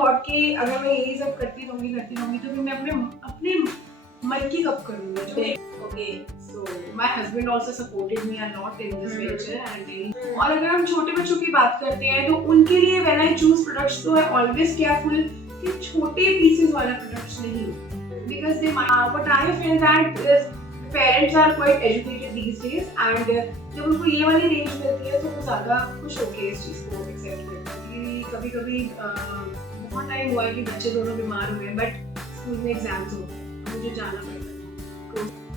Thought कि अगर मैं यही सब करती रहूंगी तो फिर मैं अपने मन की कब करूंगी। Okay, So my husband also supported me a lot in this venture and और अगर हम छोटे बच्चों की बात करते हैं तो उनके लिए when I choose products तो I always careful कि छोटे pieces वाला products नहीं, because they what I feel that is parents are quite educated these days and जब उनको ये वाली रेंज मिलती है तो वो ज़्यादा खुश होके इस चीज़ को एक्सेप्ट करते हैं। कि कभी बहुत टाइम हुआ है कि बच्चे दोनों बीमार हुए बट स्कूल में एग्जाम्स होते हैं, मुझे जाना पड़ता है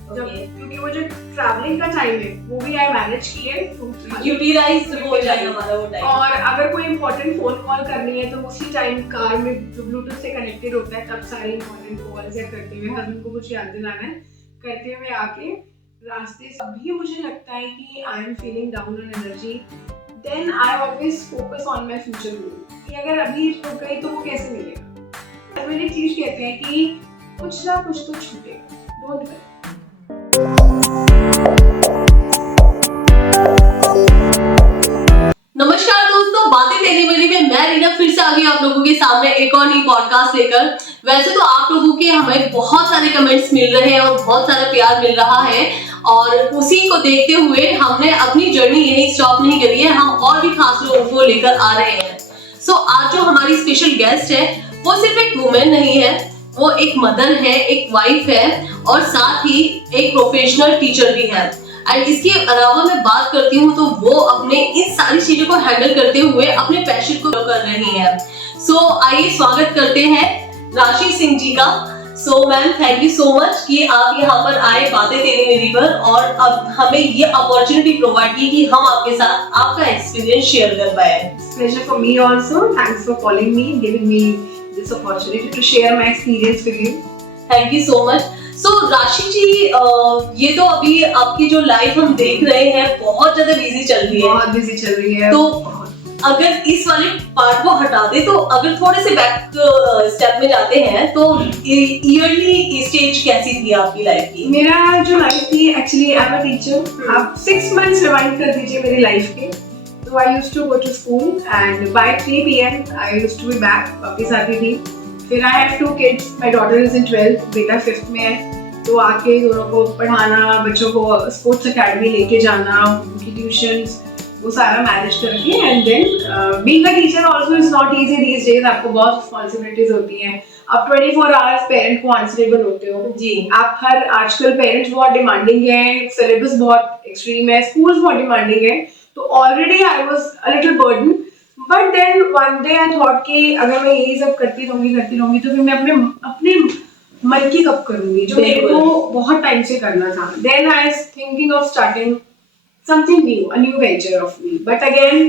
जब क्योंकि वो जो ट्रैवलिंग का टाइम है वो भी आई मैनेज किए यूटिलाइज हो जाए हमारा वो टाइम। और अगर कोई इंपॉर्टेंट फोन कॉल करनी है तो उसी टाइम कार में जो ब्लूटूथ से कनेक्टेड होता है तब सारे इंपॉर्टेंट कॉल्स या करते हुए हस्बैंड को कुछ याद दिलाना है करते हुए आके रास्ते से अभी मुझे लगता है कि I am feeling down on energy, then I always focus on my future goal कि अगर अभी रुक गई तो वो कैसे मिलेगा। मेरी चीज कहते हैं कि कुछ ना कुछ तो छूटेगा, डोंट वरी। नमस्कार दोस्तों, बातें तेरी मेरी में मैं रीना फिर से आ गई आप लोगों के सामने एक और नई पॉडकास्ट लेकर। वैसे तो आप लोगों के हमें बहुत सारे कमेंट्स मिल रहे हैं और बहुत सारा प्यार मिल रहा है और उसी को देखते हुए हमने अपनी जर्नी यही स्टॉप नहीं करी है, हम और भी खास लोगों को लेकर आ रहे हैं। सो आज जो हमारी स्पेशल गेस्ट है वो सिर्फ एक वुमेन नहीं है, वो एक मदर है, एक वाइफ है और साथ ही एक प्रोफेशनल टीचर भी है। एंड इसके अलावा मैं बात करती हूँ तो वो अपने इन सारी चीजों को हैंडल करते हुए अपने पैशन को कर रही हैं। सो आइए स्वागत करते हैं राशि सिंह जी का। So ma'am thank you so much कि आप यहाँ पर आए बातें तेरी मेरी पर और अब हमें ये अपॉर्चुनिटी प्रोवाइड की कि हम आपके साथ आपका एक्सपीरियंस शेयर कर पाए। Pleasure for me also. Thanks for calling me, giving me this opportunity to share my experience with you. Thank you so much. So Rashi ji, ये तो अभी आपकी जो लाइफ हम देख रहे हैं बहुत ज्यादा बिजी चल रही है। बहुत बिजी चल रही है। तो अगर इस वाले पार्ट को हटा दे तो अगर थोड़े से बैक स्टेप में जाते हैं तो ईयरली स्टेज कैसी थी आपकी लाइफ की? मेरा जो लाइफ थी actually I am a teacher. आप 6 मंथ्स रिवाइंड कर दीजिए मेरी लाइफ के। तो I used to go to school and by 3 PM I used to be back, वापस आती थी। फिर I have 2 kids, my daughter is in 12th, बेटा 5th में है। तो आके दोनों को पढ़ाना, बच्चों को स्पोर्ट्स एकेडमी लेके जाना, उनकी ट्यूशंस, वो सारा मैनेज करके and then being a teacher also is not easy these days. आपको बहुत रिस्पांसिबिलिटीज होती हैं, आप 24 आवर्स पेरेंट को आंसरेबल होते हो जी। आप हर आजकल पेरेंट्स बहुत डिमांडिंग है, सिलेबस बहुत एक्सट्रीम है, स्कूल्स बहुत डिमांडिंग है। तो already I was a little burden, but then one day I thought कि अगर मैं यही सब करती रहूंगी तो फिर मैं अपने मन की कब करूंगी, जो मेरे को बहुत टाइम से करना था। Then I was thinking of starting something new, a new venture of me, but again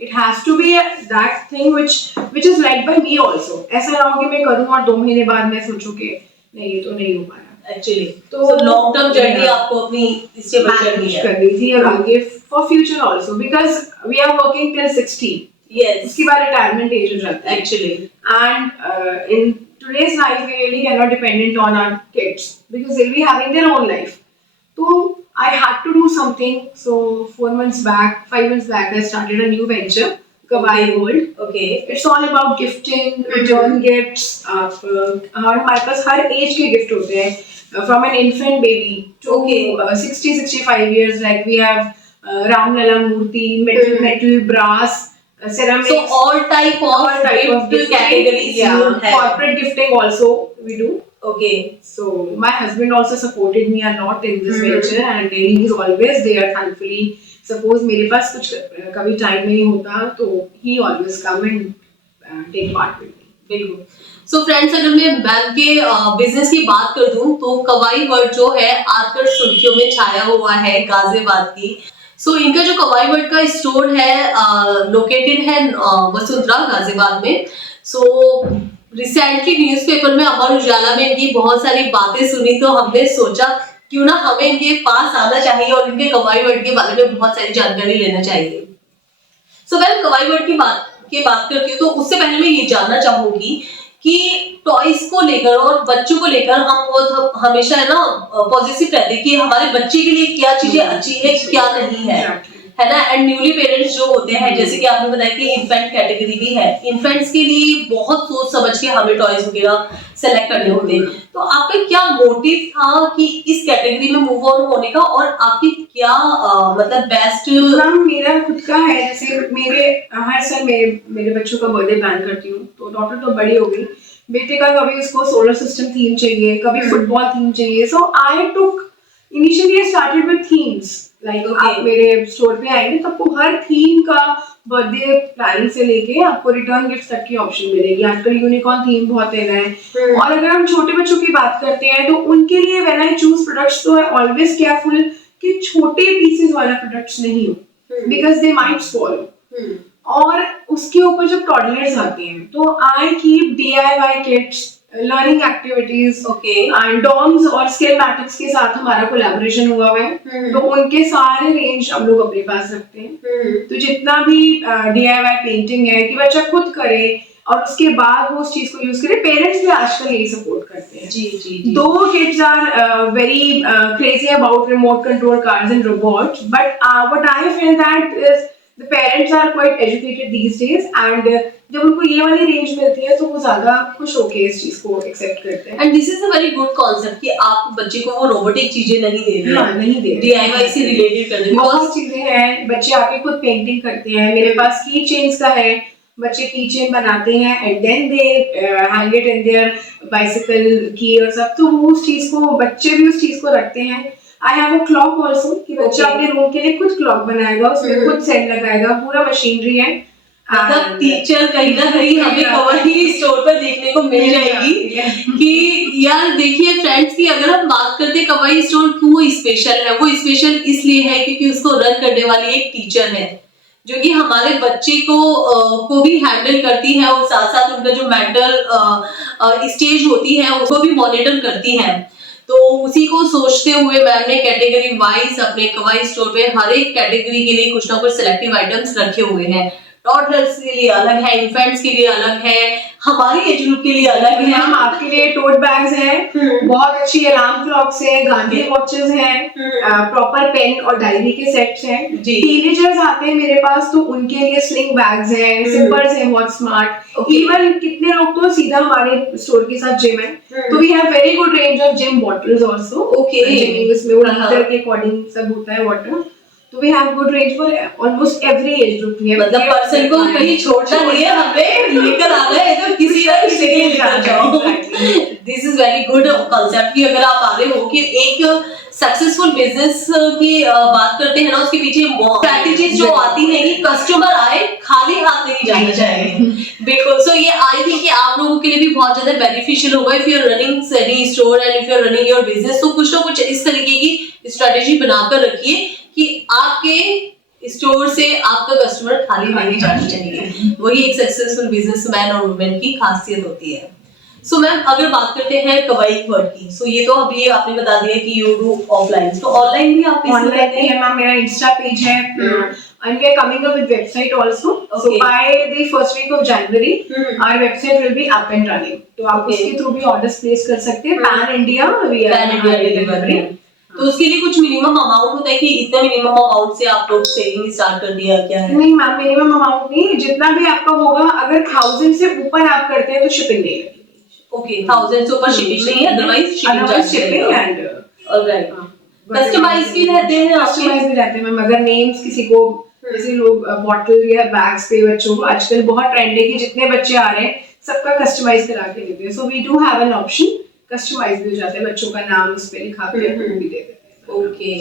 it has to be that thing which is liked by me also. ऐसा ना हो कि मैं करूँ और 2 महीने बाद मैं सोचूं कि नहीं ये तो नहीं हो पाया। एक्चुअली तो लॉन्ग टर्म जर्नी आपको अपनी स्टेबल करनी थी और आगे for future also, because we are working till 60। Yes, उसके बाद रिटायरमेंट एज हो जाता है actually. And in today's life we really cannot dependent on our kids because they'll be having their own life. So I had to do something. So 5 months back I started a new venture, Kawai World. Okay. It's all about gifting, return gifts. हमारे पास हर as के gift होते हैं, from an infant baby to 60-65 years. Like we have Ramlala Murti, metal, brass, ceramics. So all type of gift categories. Yeah, corporate gifting also we do. Okay. So my husband also supported me a lot in this venture and he is always there thankfully. Suppose मेरे पास कुछ कभी time नहीं होता तो he always come and take part with me. बिल्कुल। So friends, अगर मैं ma'am के बिजनेस की बात कर दूं तो कवाई वर्ड जो है आजकल सुर्खियों में छाया हुआ है गाजियाबाद की। सो इनका जो कवाई वर्ड का स्टोर है लोकेटेड है वसुंधरा गाजियाबाद में। सो रिसेंटली न्यूज़पेपर में अमर उजाला में इनकी बहुत सारी बातें सुनी तो हमने सोचा क्यों ना हमें इनके पास आना चाहिए और इनके कवाई वर्ड के बारे में बहुत सारी जानकारी लेना चाहिए। सो मैम कवाई वर्ड की बात करती हूँ तो उससे पहले मैं ये जानना चाहूंगी कि टॉयज को लेकर और बच्चों को लेकर हम बहुत हमेशा है ना पॉजिटिव रहते हैं कि हमारे बच्चे के लिए क्या चीजें अच्छी है क्या नहीं है। है ना। एंड न्यूली पेरेंट्स जो होते हैं, जैसे कि आपने बताया कि इन्फेंट कैटेगरी भी है, इन्फेंट्स के लिए बहुत सोच समझ के हमें टॉयज वगैरह सेलेक्ट करने होते हैं। तो आपका क्या मोटिव था कि इस कैटेगरी में मूव ऑन होने का, और आपकी क्या मतलब बेस्ट? मैम मेरा खुद का है, जैसे मेरे हर साल मेरे बच्चों का बर्थडे प्लान करती हूँ, तो डॉटर तो बड़ी हो गई, बेटे का कभी उसको सोलर सिस्टम थीम चाहिए, कभी फुटबॉल थीम चाहिए। So I took initially I started with themes, like आप मेरे स्टोर पे आएंगे तो आपको हर थीम का बर्थडे प्लानिंग से लेके आपको रिटर्न गिफ्ट तक की ऑप्शन मिलेगी। आजकल यूनिकॉर्न थीम बहुत है। और अगर हम छोटे बच्चों की बात करते हैं तो उनके लिए व्हेन आई चूज प्रोडक्ट्स, तो आई ऑलवेज केयरफुल कि छोटे पीसेस वाला प्रोडक्ट्स नहीं हो, बिकॉज दे माइट स्पॉइल। और उसके ऊपर जब टॉडलर्स आते हैं तो I keep DIY kits, learning activities, and Doms और स्किलमैटिक्स के साथ हमारा कोलैबोरेशन हुआ है। तो उनके सारे रेंज हम लोग अपने पास रखते हैं। तो जितना भी DIY पेंटिंग है कि बच्चा खुद करे और उसके बाद वो उस चीज को यूज करे, पेरेंट्स भी आजकल यही सपोर्ट करते हैं। जी। दो kids are very crazy about remote control cars and robots, but what I feel that is the parents are quite educated these days, and जब उनको ये वाली रेंज मिलती है तो वो ज्यादा खुश होके इस चीज को एक्सेप्ट करते हैं। And this is a very good concept कि आप बच्चे को वो रोबोटिक चीजें नहीं दे रहे हैं, नहीं दे रहे, DIY से रिलेटेड कर रहे हैं। बहुत चीजें हैं, बच्चे आके खुद पेंटिंग करते हैं। मेरे पास की चेन्स का है, बच्चे की चेन बनाते हैं and then they hang it in their bicycle की और सब। तो वो उस चीज को, बच्चे भी उस चीज को रखते हैं। I have a clock also कि बच्चा अपने रूम के लिए खुद क्लॉक बनाएगा, उसमें खुद सेट लगाएगा, पूरा मशीनरी है। मतलब टीचर कहीं ना कहीं हमें कवई स्टोर पर देखने को मिल जाएगी कि यार देखिए फ्रेंड्स की अगर हम बात करते हैं कवई स्टोर क्यों स्पेशल है, वो स्पेशल इसलिए है क्योंकि उसको रन करने वाली एक टीचर है जो कि हमारे बच्चे को भी हैंडल करती है और साथ साथ उनका जो मेंटल स्टेज होती है उसको भी मॉनिटर करती है। तो उसी को सोचते हुए मैम ने कैटेगरी वाइज अपने कवाई स्टोर पे हर एक कैटेगरी के लिए कुछ ना कुछ सिलेक्टिव आइटम्स रखे हुए हैं। टॉडलर्स के लिए अलग है, इन्फेंट्स के लिए अलग है, हमारी एज ग्रुप के लिए अलग है। हम आपके लिए टोट बैग्स हैं, बहुत अच्छी अलार्म क्लॉक्स हैं, गांधी वॉचेस हैं, प्रॉपर पेन और डायरी के सेट्स हैं। टीनेजर्स आते हैं मेरे पास तो उनके लिए स्लिंग बैग्स हैं, सिपर्स हैं बहुत स्मार्ट। इवन कितने लोग तो सीधा हमारे स्टोर के साथ जिम है, तो we have very good range of gym bottles also. Gymming उसमें वो लीटर के अकॉर्डिंग सब होता है वाटर। तो we have good range for almost every age group. मतलब पर्सन को कहीं छोड़ना नहीं है, हमें लेकर आना है तो किसी ना किसी के लेकर जाओ। This is very good concept कि अगर आप आ रहे हो कि एक सक्सेसफुल बिजनेस की बात करते हैं ना, उसके पीछे स्ट्रैटेजीज जो आती है कि कस्टमर आए खाली हाथ नहीं जाना चाहिए। बिल्कुल। सो ये आई थिंक कि आप लोगों के लिए भी बहुत ज्यादा बेनिफिशियल होगा if you are running any store and if you are running your business. तो कुछ ना कुछ इस तरीके की स्ट्रैटेजी बनाकर रखिए कि आपके स्टोर से आपका कस्टमर खाली नहीं जाना चाहिए। वही एक सक्सेसफुल बिजनेसमैन और वुमेन की खासियत होती है। सो मैम अगर बात करते हैं कवाई वर्क की, सो ये तो अभी आपने बता दिया कि यू डू ऑफलाइन, तो ऑनलाइन भी आप ऑनलाइन भी है मैम। मेरा इंस्टा पेज है and we are coming up with website also. So by the first week of January our website will be up and running. तो आप उसके थ्रू भी ऑर्डर्स प्लेस कर सकते हैं। Pan India we are delivery. तो उसके लिए कुछ मिनिमम अमाउंट होता है कि इतना मिनिमम अमाउंट से आप लोग सेलिंग स्टार्ट कर दिया, क्या है? नहीं मैम, मिनिमम अमाउंट नहीं, जितना भी आपका होगा, अगर 1000 से ऊपर आप करते हैं तो शिपिंग नहीं लगेगी। ओके, 1000 से ऊपर शिपिंग नहीं है, otherwise shipping and alright. Customise भी रहते हैं, कस्टमाइज भी रहते हैं मैम। अगर नेम्स किसी को, जैसे लोग बॉटल या बैग्स पे बच्चों को आजकल बहुत ट्रेंड है कि जितने बच्चे आ रहे हैं सबका कस्टमाइज करा के देते हैं। So we do have an option, customise भी हो जाता है, बच्चों का नाम उस पे लिखा के भी दे देते हैं। ओके।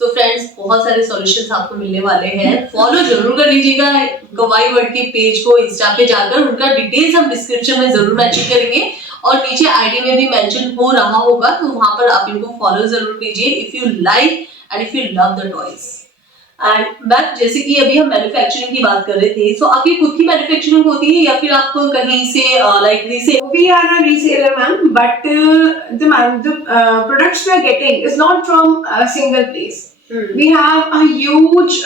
सो फ्रेंड्स बहुत सारे सॉल्यूशंस आपको मिलने वाले हैं, फॉलो जरूर कर लीजिएगा कवाई वर्ड के पेज को इंस्टा पे जाकर। उनका डिटेल्स हम डिस्क्रिप्शन में जरूर मेंशन करेंगे और नीचे आईडी में भी मेंशन हो रहा होगा, तो वहां पर आप इनको फॉलो जरूर कीजिए if you like and if you love the toys. And ma'am जैसे कि अभी हम मैन्युफैक्चरिंग की बात कर रहे थे, सो आपकी खुद की मैन्युफैक्चरिंग होती है या फिर आप कहीं से like resale? We are a reseller ma'am, but the products we are getting is not from a single place. We have a huge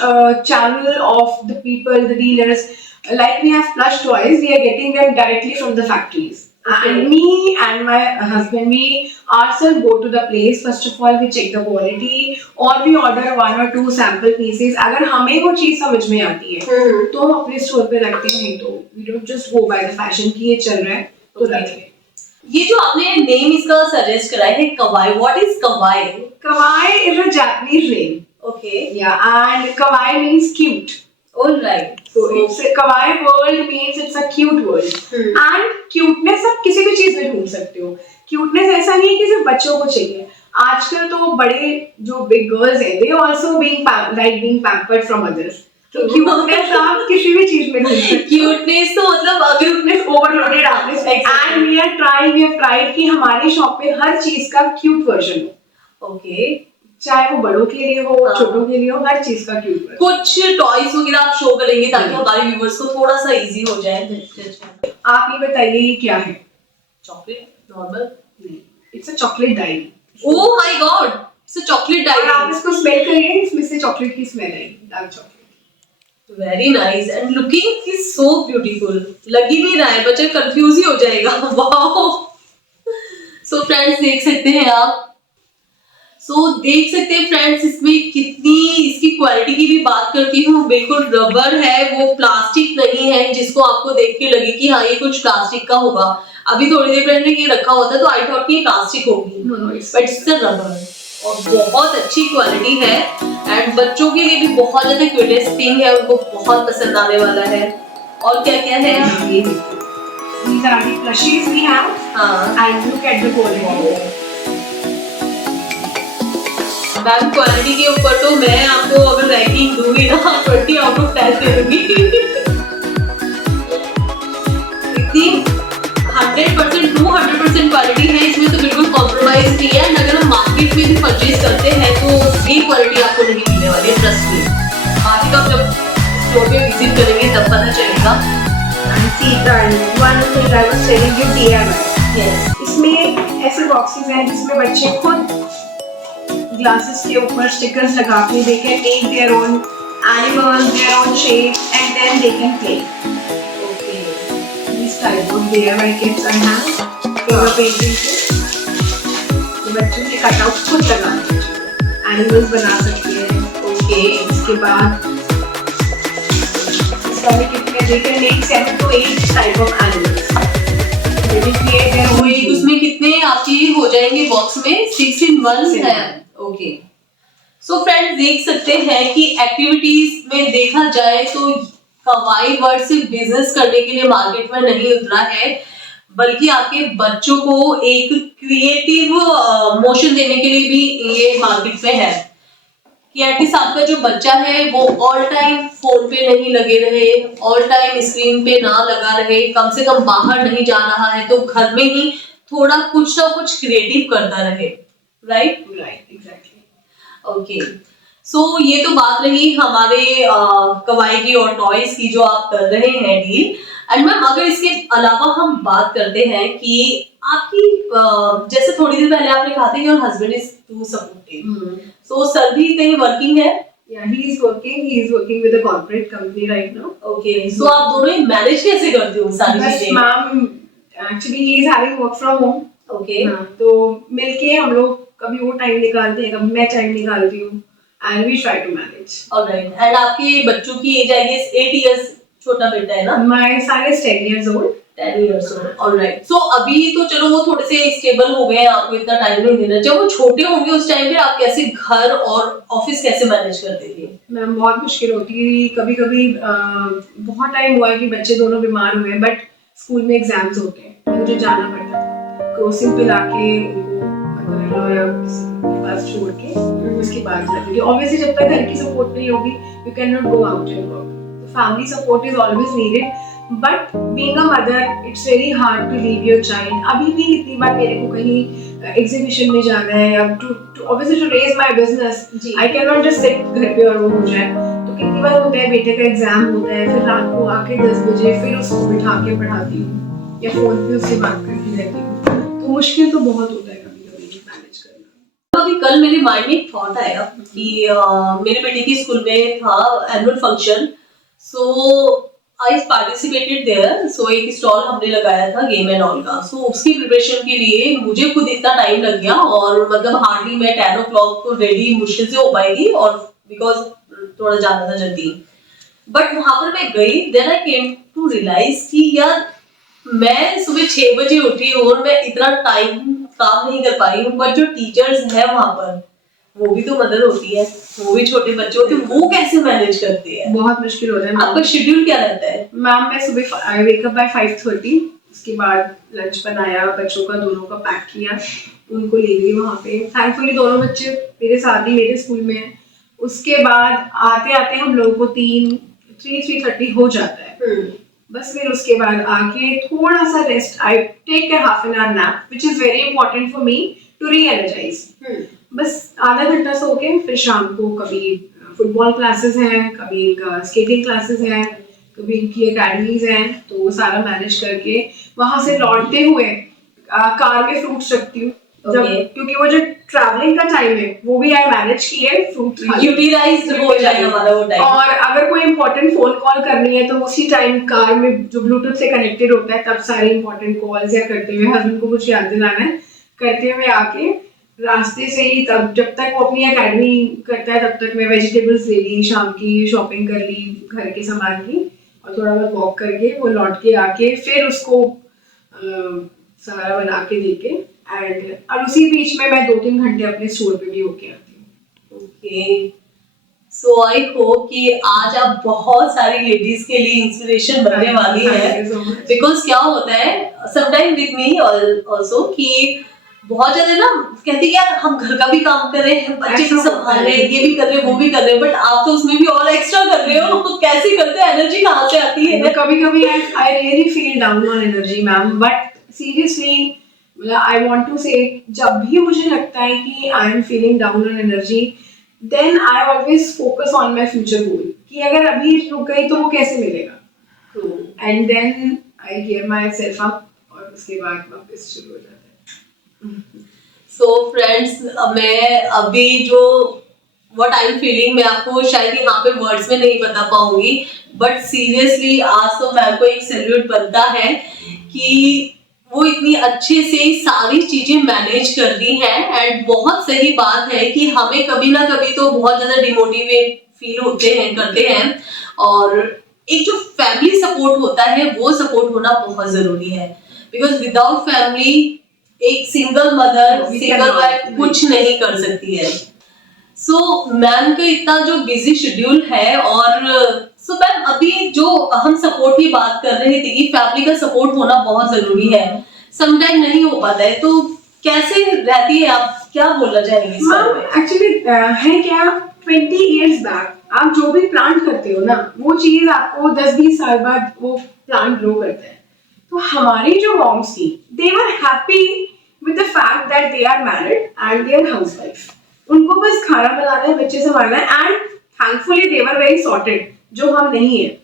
channel of the people, the dealers. Like we have plush toys, we are getting them directly from the factories. And me and my husband, we ourselves go to the place. First of all, we check the quality, और we order 1 or 2 sample pieces. अगर हमें वो चीज समझ में आती है तो हम अपने स्टोर पे रखते हैं, तो we don't just go by the fashion कि ये चल रहा है तो रख ले। ये जो आपने नेम इसका सजेस्ट कराया है kawaii, what is kawaii? Kawaii is a Japanese name. Okay. Yeah, and kawaii means cute. All right. So it's a kawaii world means it's a cute world. And cuteness आप किसी भी चीज में ढूंढ सकते हो। Cuteness ऐसा नहीं है कि सिर्फ बच्चों को चाहिए। आजकल तो बड़े जो big girls हैं, they also being pampered from others. तो cuteness आप किसी भी चीज में ढूंढ सकते हो। Cuteness तो मतलब अगर cuteness overloaded आपने and we have tried कि हमारी शॉप पे हर चीज का cute version हो। Okay. चाहे वो बड़ों के लिए हो, छोटों के लिए हो, हर चीज का क्यूट है। कुछ टॉयज वगैरह आप शो करेंगे ताकि हमारे व्यूअर्स को थोड़ा सा इजी हो जाए। आप ये बताइए ये क्या है? Chocolate normal? नहीं, it's a chocolate diary. Oh my god, it's a chocolate diary. आप इसको स्मेल करिए, इसमें से चॉकलेट की स्मेल आएगी, dark chocolate. Very nice and looking is so beautiful. लग ही नहीं रहा है, बच्चे कंफ्यूज ही हो जाएगा। वाओ। सो फ्रेंड्स देख सकते हैं आप, देख सकते हैं फ्रेंड्स इसमें कितनी, इसकी क्वालिटी की भी बात करती हूँ, बिल्कुल रबर है, वो प्लास्टिक नहीं है जिसको आपको देख के लगे कि हाँ ये कुछ प्लास्टिक का होगा। अभी थोड़ी देर पहले ये रखा हुआ था तो आई थॉट कि ये प्लास्टिक होगी, बट इट्स रबर और बहुत अच्छी क्वालिटी है एंड बच्चों के लिए भी बहुत ज्यादा क्यूटेस्ट थिंग है, उनको बहुत पसंद आने वाला है। और क्या क्या है? These are the plushies we have. And look at the quality. Ma'am quality के ऊपर तो मैं आपको अगर रैंकिंग दूंगी ना 20 आउट ऑफ 10 दे दूंगी। इतनी 100% 200% क्वालिटी है इसमें, तो बिल्कुल कॉम्प्रोमाइज नहीं है। अगर हम मार्केट में भी परचेज करते हैं तो ये क्वालिटी आपको नहीं मिलने वाली है, ट्रस्ट मी। बाकी तो आप जब स्टोर पे विजिट करेंगे तब पता चलेगा। One thing I was telling you, DIY. Yes. इसमें ऐसे बॉक्सेस हैं जिसमें बच्चे खुद ग्लासेस के ऊपर स्टिकर्स लगा के they can make their own animals, their own shapes, and then they can play. Okay. These type of DIY kits I have for the painting kit. तो बच्चों के कटआउट खुद लगाने हैं, एनिमल्स बना सकते हैं। Okay. इसके बाद इसका भी कितने they can make 7 to 8 type of animals. They will create their own. उसमें कितने आपके हो जाएंगे बॉक्स में? 6 in 1 है। ओके। सो फ्रेंड्स देख सकते हैं कि एक्टिविटीज में देखा जाए तो कवाई वर्ड सिर्फ बिजनेस करने के लिए मार्केट में नहीं उतरा है, बल्कि आपके बच्चों को एक क्रिएटिव मोशन देने के लिए भी ये मार्केट में है कि एटलीस्ट आपका जो बच्चा है वो ऑल टाइम फोन पे नहीं लगे रहे, ऑल टाइम स्क्रीन पे ना लगा रहे, कम से कम बाहर नहीं जा रहा है तो घर में ही थोड़ा कुछ ना कुछ क्रिएटिव करता रहे। Right exactly. ओके। सो ये तो बात रही हमारे कवाई की और टॉयज की जो आप कर रहे हैं डील। एंड मैम अगर इसके अलावा हम बात करते हैं कि आपकी जैसे थोड़ी देर पहले आपने कहा था your husband is too supportive, so sir भी कहीं वर्किंग है? Yeah, he is working with a corporate company right now. Okay, so आप दोनों ही मैनेज कैसे करते हो सारी चीजें? बस ma'am actually he is having work from home. Okay. तो मिलके हम लोग कभी वो टाइम निकालते हैं, कभी मैं टाइम निकालती हूँ, and we try to manage. Alright. And आपके बच्चों की एज आई गेस 8 years, छोटा बेटा है ना? My son is 10 years old. 10 years old. Alright. So अभी तो चलो वो थोड़े से स्टेबल हो गए हैं, आपको इतना टाइम नहीं देना। जब वो छोटे होंगे उस टाइम पे आप कैसे घर और ऑफिस कैसे मैनेज करते थे? मैम बहुत मुश्किल होती थी, कभी कभी बहुत टाइम हुआ है कि बच्चे दोनों बीमार हुए, बट स्कूल में एग्जाम्स होते हैं, मुझे जाना पड़ता था क्रॉसिंग पे लाके उनको के पास छोड़ के उसके बाद जाती थी। ऑब्वियसली जब तक घर की सपोर्ट नहीं होगी you can not go out and work, family support is always needed, but being a mother it's very hard to leave your child. अभी भी कितनी बार मेरे को कहीं एग्जीबिशन में जाना है या to obviously to raise my business, I can not just sit घर पे और वो हो जाए, तो कितनी बार होता है बेटे का एग्जाम होता है, फिर रात को आके 10 बजे फिर उसको बिठा के पढ़ाती हूँ या फोन पे उससे बात करती रहती हूँ, तो मुश्किल तो बहुत होता है कभी मैनेज करना। अभी कल मेरे माइंड में एक थॉट आया कि मेरे बेटे की स्कूल में था annual function, so I participated there, so एक स्टॉल हमने लगाया था गेम एंड ऑल का। सो उसकी प्रिपरेशन के लिए मुझे खुद इतना टाइम लग गया, और मतलब हार्डली मैं 10 o'clock को रेडी मुश्किल से हो पाई थी, और बिकॉज थोड़ा जाना था जल्दी। बट वहां पर मैं गई, then I came to realise कि यार मैं सुबह 6 बजे उठी और मैं इतना टाइम काम नहीं कर पा रही हूँ, बट जो टीचर्स हैं वहां पर वो भी तो मदर होती है, वो भी छोटे बच्चे होते हैं, वो कैसे मैनेज करते हैं? बहुत मुश्किल होता है। आपका शेड्यूल क्या रहता है? मैम मैं सुबह आई वेक अप बाय 5:30, उसके बाद लंच बनाया, बच्चों का दोनों का पैक किया, उनको ले गई वहाँ पे। थैंकफुली दोनों बच्चे मेरे साथ ही मेरे स्कूल में हैं। उसके बाद आते आते हम लोगों को 3:30 हो जाता है। बस फिर उसके बाद आके थोड़ा सा rest, I take a half an hour nap which is very important for me to re-energize। बस आधा घंटा सो के फिर शाम को कभी फुटबॉल क्लासेस हैं, कभी स्केटिंग क्लासेस हैं, कभी इनकी एकेडमीज हैं, तो वो सारा मैनेज करके वहां से लौटते हुए कार में फ्रूट्स रखती हूँ। जब क्योंकि वो जो ट्रैवलिंग का टाइम है वो भी आई मैनेज किए, फ्रूट यूटिलाइज हो जाए हमारा वो टाइम। और अगर कोई इंपॉर्टेंट फोन कॉल करनी है तो उसी टाइम कार में जो ब्लूटूथ से कनेक्टेड होता है तब सारे इंपॉर्टेंट कॉल्स या करते हुए हस्बैंड को कुछ याद दिलाना है करते हुए आके रास्ते से ही, तब जब तक वो अपनी एकेडमी करता है तब तक मैं वेजिटेबल्स ले ली, शाम की शॉपिंग कर ली घर के सामान की, और थोड़ा बहुत वॉक करके वो लौट के आके फिर उसको सारा बना के दे के और उसी बीच में मैं 2-3 घंटे अपने स्टोर पे भी होके आती हूँ। ओके, सो आई होप कि आज आप बहुत सारी लेडीज के लिए इंस्पिरेशन बनने वाली है, बिकॉज क्या होता है समटाइम विद मी ऑल्सो कि बहुत ज्यादा ना कहते हैं यार हम घर का भी काम कर रहे हैं, बच्चे भी संभाल रहे हैं, ये भी कर रहे हैं, वो भी कर रहे हैं, बट आप तो उसमें भी और एक्स्ट्रा कर रहे हो, तो कैसे करते हैं? एनर्जी कहाँ से आती है? कभी कभी I really feel down on energy ma'am, but seriously I want to say जब भी मुझे लगता है कि I am feeling down on energy, then I always focus on my future goal कि अगर अभी रुक गई तो वो कैसे मिलेगा, and then I gear myself up और उसके बाद वापस शुरू हो जाता है। So friends, मैं अभी जो what I'm feeling मैं आपको शायद यहाँ पे वर्ड्स में नहीं बता पाऊंगी, बट सीरियसली आज तो मैम को एक सैल्यूट बनता है कि वो इतनी अच्छे से सारी चीजें मैनेज कर दी हैं। एंड बहुत सही बात है कि हमें कभी ना कभी तो बहुत ज्यादा डिमोटिवेट फील होते हैं करते हैं, और एक जो फैमिली सपोर्ट होता है वो सपोर्ट होना बहुत जरूरी है, बिकॉज विदाउट फैमिली एक सिंगल मदर सिंगल वाइफ कुछ नहीं कर सकती है। सो मैम का इतना जो बिजी शेड्यूल है, और सो मैम अभी जो हम सपोर्ट की बात कर रहे थे कि फैमिली का सपोर्ट होना बहुत जरूरी है, समटाइम नहीं हो पाता है, तो कैसे रहती है, आप क्या बोलना चाहेंगे? मैम एक्चुअली है क्या, 20 years बैक आप जो भी प्लांट करते हो ना वो चीज आपको 10-20 साल बाद वो प्लांट ग्रो करता है। तो हमारी जो मॉम्स थी they were happy with the fact that they are married and they are housewife, उनको बस खाना बनाना है, बच्चे संभालना है, and thankfully they were very sorted, जो हम नहीं है।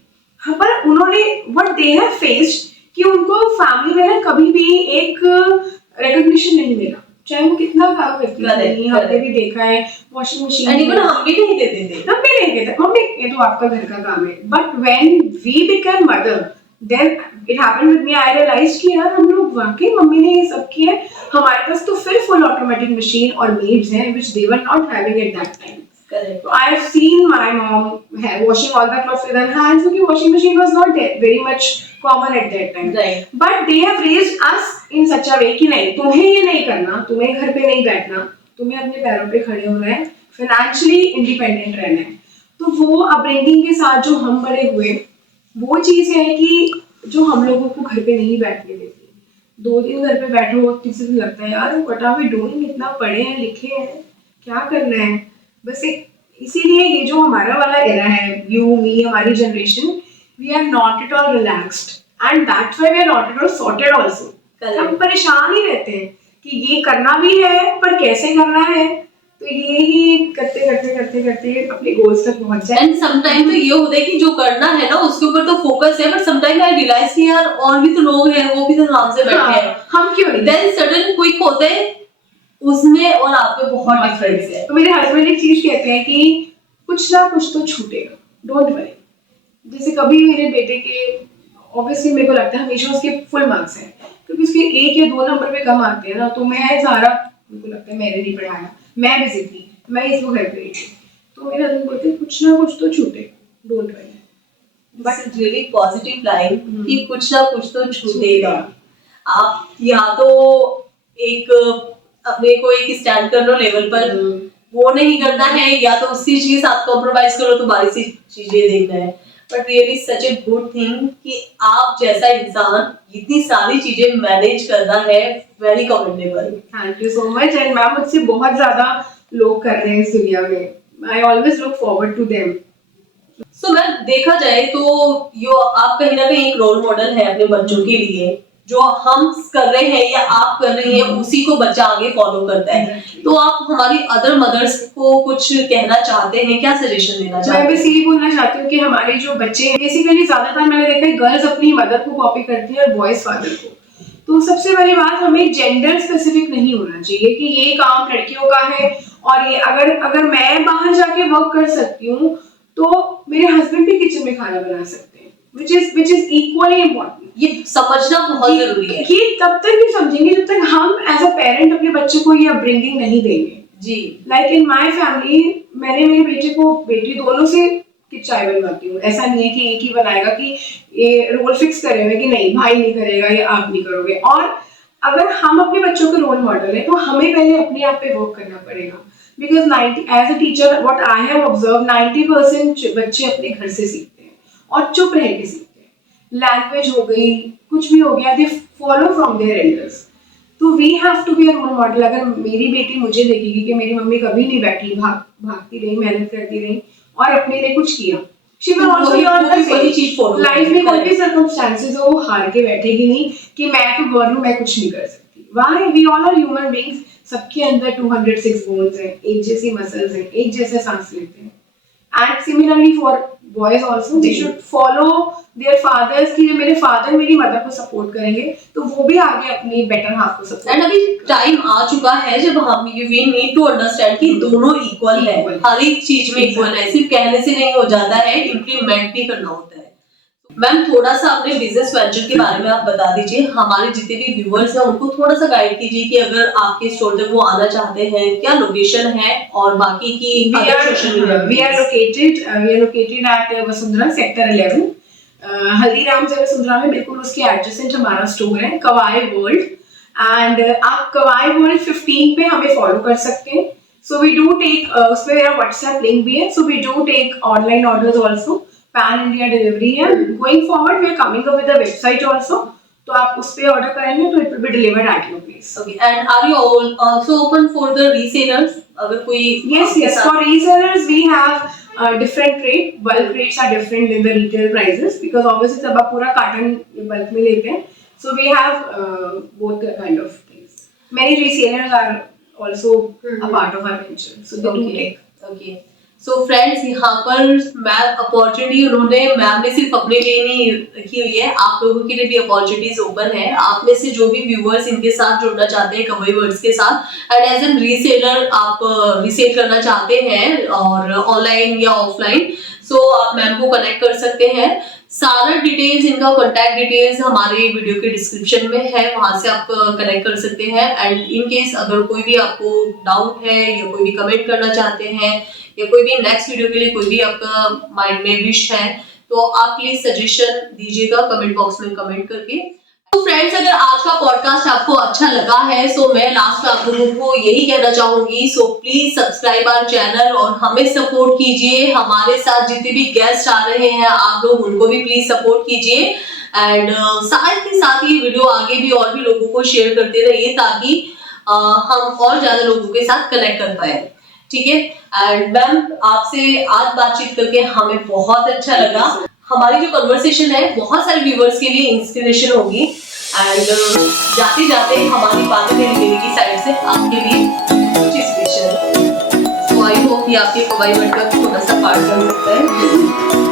हाँ, पर उन्होंने व्हाट दे हैव फेस्ड कि उनको फैमिली में ना कभी भी एक रिकॉग्निशन नहीं मिला, चाहे वो कितना काम करती है। हमने भी देखा है वॉशिंग मशीन, हम भी नहीं देते थे, हम भी नहीं देते, मम्मी ये तो आपका घर का काम है। But when we become mother then it happened with me, I realise कि यार हम लोग वाकई मम्मी ने ये सब किया है। हमारे पास तो फिर फुल ऑटोमेटिक मशीन और मेड्स हैं which they were not having at that time. Correct. I have seen my mom washing all the clothes with her hands because washing machine was not there, very much common at that time. Right. But they have raised us in such a way कि नहीं तुम्हें ये नहीं करना, तुम्हें घर पे नहीं बैठना, तुम्हें अपने पैरों पे खड़े होना है, फाइनेंशियली इंडिपेंडेंट रहना है। तो वो अपब्रिंगिंग के साथ जो हम बड़े हुए वो चीज़ है कि जो हम लोगों को घर पे नहीं बैठने देती। 2 दिन घर पे बैठो किसी दिन लगता है यार व्हाट आर वी डूइंग, इतना पढ़े हैं लिखे हैं क्या करना है, बस एक इसीलिए ये जो हमारा वाला एरा है, यू मी हमारी generation, we are not at all relaxed and that's why we are not at all sorted also. हम परेशान ही रहते हैं कि ये करना भी है पर कैसे करना है, तो ये ही करते करते करते करते अपने गोल्स तक पहुंच जाए। एंड समटाइम तो ये होता है कि जो करना है ना उसके ऊपर तो फोकस है, बट समटाइम आई रियलाइज कि यार और भी तो लोग हैं, वो भी तो आराम से बैठे हैं, हम क्यों नहीं। देन सडन क्विक होते हैं उसमें और आप में बहुत डिफरेंस है। तो मेरे हस्बैंड एक चीज कहते हैं कि कुछ ना कुछ तो छूटेगा, डोंट वरी, जैसे कभी मेरे बेटे के ऑब्वियसली मेरे को लगता है हमेशा उसके फुल मार्क्स हैं, क्योंकि उसके 1 या 2 नंबर पे कम आते हैं ना, तो मैं सारा, मेरे को लगता है मैंने नहीं पढ़ाया, मैं बिजी थी, मैं इसको हेल्प करी थी, तो मेरे हस्बैंड बोलते कुछ ना कुछ तो छूटे, don't worry. But really positive line कि कुछ ना कुछ तो छूटेगा। आप या तो एक अपने को एक स्टैंड कर लो लेवल पर, वो नहीं करना है, या तो उसी चीज के साथ कॉम्प्रोमाइज करो तो बारी सी चीजें देखना है। But really such a good thing कि आप जैसा इंसान इतनी सारी चीजें मैनेज करना है, very commendable. Thank you so much. And ma'am मुझसे बहुत ज्यादा लोग कर रहे हैं इस दुनिया में, I always look forward to them. So ma'am देखा जाए तो यो आप कहीं ना कहीं एक रोल मॉडल है अपने बच्चों के लिए, जो हम कर रहे हैं या आप कर रही हैं उसी को बच्चा आगे फॉलो करता है। तो आप हमारी अदर मदर्स को कुछ कहना चाहते हैं, क्या सजेशन देना चाहते हैं? मैं बस यही बोलना चाहती हूँ कि हमारे जो बच्चे हैं, बेसिकली ज्यादातर मैंने देखा है गर्ल्स अपनी मदर को कॉपी करती है और बॉयज फादर को। तो सबसे बड़ी बात, हमें जेंडर स्पेसिफिक नहीं होना चाहिए कि ये काम लड़कियों का है, और ये अगर मैं बाहर जाके वर्क कर सकती हूँ तो मेरे हस्बैंड भी किचन में खाना बना सकते हैं, which is equally important। ये समझना बहुत जरूरी है। ये तब तक नहीं समझेंगे जब तक हम एज अ पेरेंट अपने बच्चे को ये अपब्रिंगिंग नहीं देंगे जी। लाइक इन माय फैमिली, मैंने मेरे बेटे को बेटी दोनों से कि चाय बनवाती हूँ। ऐसा नहीं है कि एक ही बनाएगा, कि ये रोल फिक्स करे हुए कि नहीं भाई नहीं करेगा या आप नहीं करोगे। और अगर हम अपने बच्चों के रोल मॉडल है तो हमें पहले अपने आप पे वर्क करना पड़ेगा, because 90 as a teacher what I have observe 90% बच्चे अपने घर से सीखते हैं और चुप रह के सीखते हैं। लैंग्वेज हो गई, कुछ भी हो गया, they follow from their elders. तो we have to be a role model. अगर मेरी बेटी मुझे देखेगी कि मेरी मम्मी कभी नहीं बैठी, भागती रही, मेहनत करती रही और अपने लिए कुछ किया, she will also learn the same. Life में कोई भी सर्कमस्टेंसेस हो, वो हार के बैठेगी नहीं कि मैं तो गर्ल हूं, मैं कुछ नहीं कर सकती। Why? We all are human beings, सबके अंदर 206 बोन्स हैं, एक जैसी मसल्स हैं, एक जैसे सांस लेते हैं। And similarly for boys also, they should follow their fathers, कि मेरे फादर मेरी मदर को सपोर्ट करेंगे तो वो भी आगे अपनी बेटर हाफ को सपोर्ट। एंड अभी टाइम आ चुका है जब हम वी नीड टू अंडरस्टैंड कि दोनों इक्वल है, हर एक चीज में इक्वल है, सिर्फ कहने से नहीं हो जाता है, इम्प्लीमेंट भी करना होता है। मैम थोड़ा सा अपने बिजनेस वेंचर के बारे में आप बता दीजिए, हमारे जितने भी व्यूअर्स हैं उनको थोड़ा सा गाइड कीजिए कि अगर आपके स्टोर तक वो आना चाहते हैं, क्या लोकेशन है और बाकी की we are located at Vasundhara sector 11, Haldiram से वसुंधरा में बिल्कुल उसके एडजेसेंट हमारा स्टोर है, कवाई वर्ल्ड। एंड आप कवाई वर्ल्ड 15 पे हमें फॉलो कर सकते हैं। सो वी डू टेक, उसमें मेरा व्हाट्सएप लिंक भी है, so we do take online orders also, pan India delivery है। Going forward we are coming up with the website also, तो आप उस पे ऑर्डर करेंगे तो it will be delivered at your place. Okay, and are you also open for the resellers? अगर कोई yes for resellers we have different rate, bulk rates are different than the retail prices, because obviously सब आप पूरा carton bulk में लेते हैं, so we have both kind of things. Many resellers are also a part of our venture, so they do take. Okay. So friends, यहाँ पर ma'am opportunity उन्होंने ma'am ने सिर्फ अपने लिए नहीं रखी हुई है, आप लोगों के लिए भी अपॉर्चुनिटीज ओपन है। आप में से जो भी व्यूअर्स इनके साथ जुड़ना चाहते हैं कवई वर्ड्स के साथ, एंड एज एन रीसेलर आप रीसेल करना चाहते हैं और ऑनलाइन या ऑफलाइन, सो आप मैम को कनेक्ट कर सकते हैं। सारा डिटेल्स, इनका कॉन्टैक्ट डिटेल्स हमारे वीडियो के डिस्क्रिप्शन में है, वहां से आप कनेक्ट कर सकते हैं। एंड इन केस अगर कोई भी आपको डाउट है या कोई भी कमेंट करना चाहते हैं या कोई भी नेक्स्ट वीडियो के लिए कोई भी आपका माइंड में विश है, तो आप प्लीज सजेशन दीजिएगा कमेंट बॉक्स में कमेंट करके। तो फ्रेंड्स, अगर आज का पॉडकास्ट आपको अच्छा लगा है, सो मैं लास्ट में आप लोगों को यही कहना चाहूंगी, so please subscribe our channel और हमें सपोर्ट कीजिए। हमारे साथ जितने भी गेस्ट आ रहे हैं आप लोग उनको भी प्लीज सपोर्ट कीजिए। एंड साथ ही साथ ये वीडियो आगे भी और भी लोगों को शेयर करते रहिए, ताकि हम और ज्यादा लोगों के साथ कनेक्ट कर पाए, ठीक है। एंड मैम, आपसे आज बातचीत करके हमें बहुत अच्छा लगा। हमारी जो कन्वर्सेशन है बहुत सारे व्यूअर्स के लिए इंस्पिरेशन होगी। एंड जाते जाते हमारी बातें मेरी की साइड से आपके लिए कुछ स्पेशल, सो आई होप कि आपके कवाई वर्ड का थोड़ा सा पार्ट बन सकता है।